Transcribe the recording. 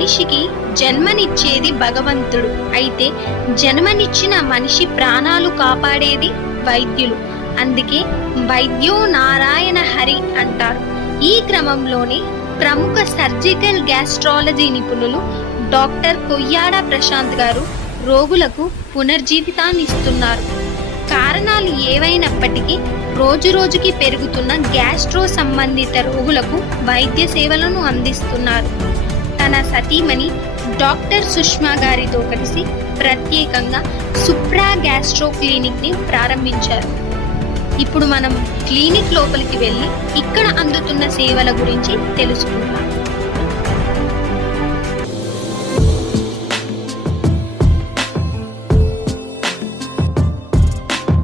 మనిషికి జన్మనిచ్చేది భగవంతుడు. అయితే జన్మనిచ్చిన మనిషి ప్రాణాలు కాపాడేది వైద్యులు. అందుకే వైద్యో నారాయణ హరి అంటారు. ఈ క్రమంలోనే ప్రముఖ సర్జికల్ గ్యాస్ట్రాలజీ నిపుణులు డాక్టర్ కొయ్యాడ ప్రశాంత్ గారు రోగులకు పునర్జీవితాన్ని ఇస్తున్నారు. కారణాలు ఏవైనప్పటికీ రోజురోజుకి పెరుగుతున్న గ్యాస్ట్రో సంబంధిత రోగులకు వైద్య సేవలను అందిస్తున్నారు. తన సతీమణి డాక్టర్ సుష్మా గారితో కలిసి ప్రత్యేకంగా సుప్రా గ్యాస్ట్రో క్లినిక్ని ప్రారంభించారు. ఇప్పుడు మనం క్లినిక్ లోపలికి వెళ్ళి ఇక్కడ అందుతున్న సేవల గురించి తెలుసుకుందాం.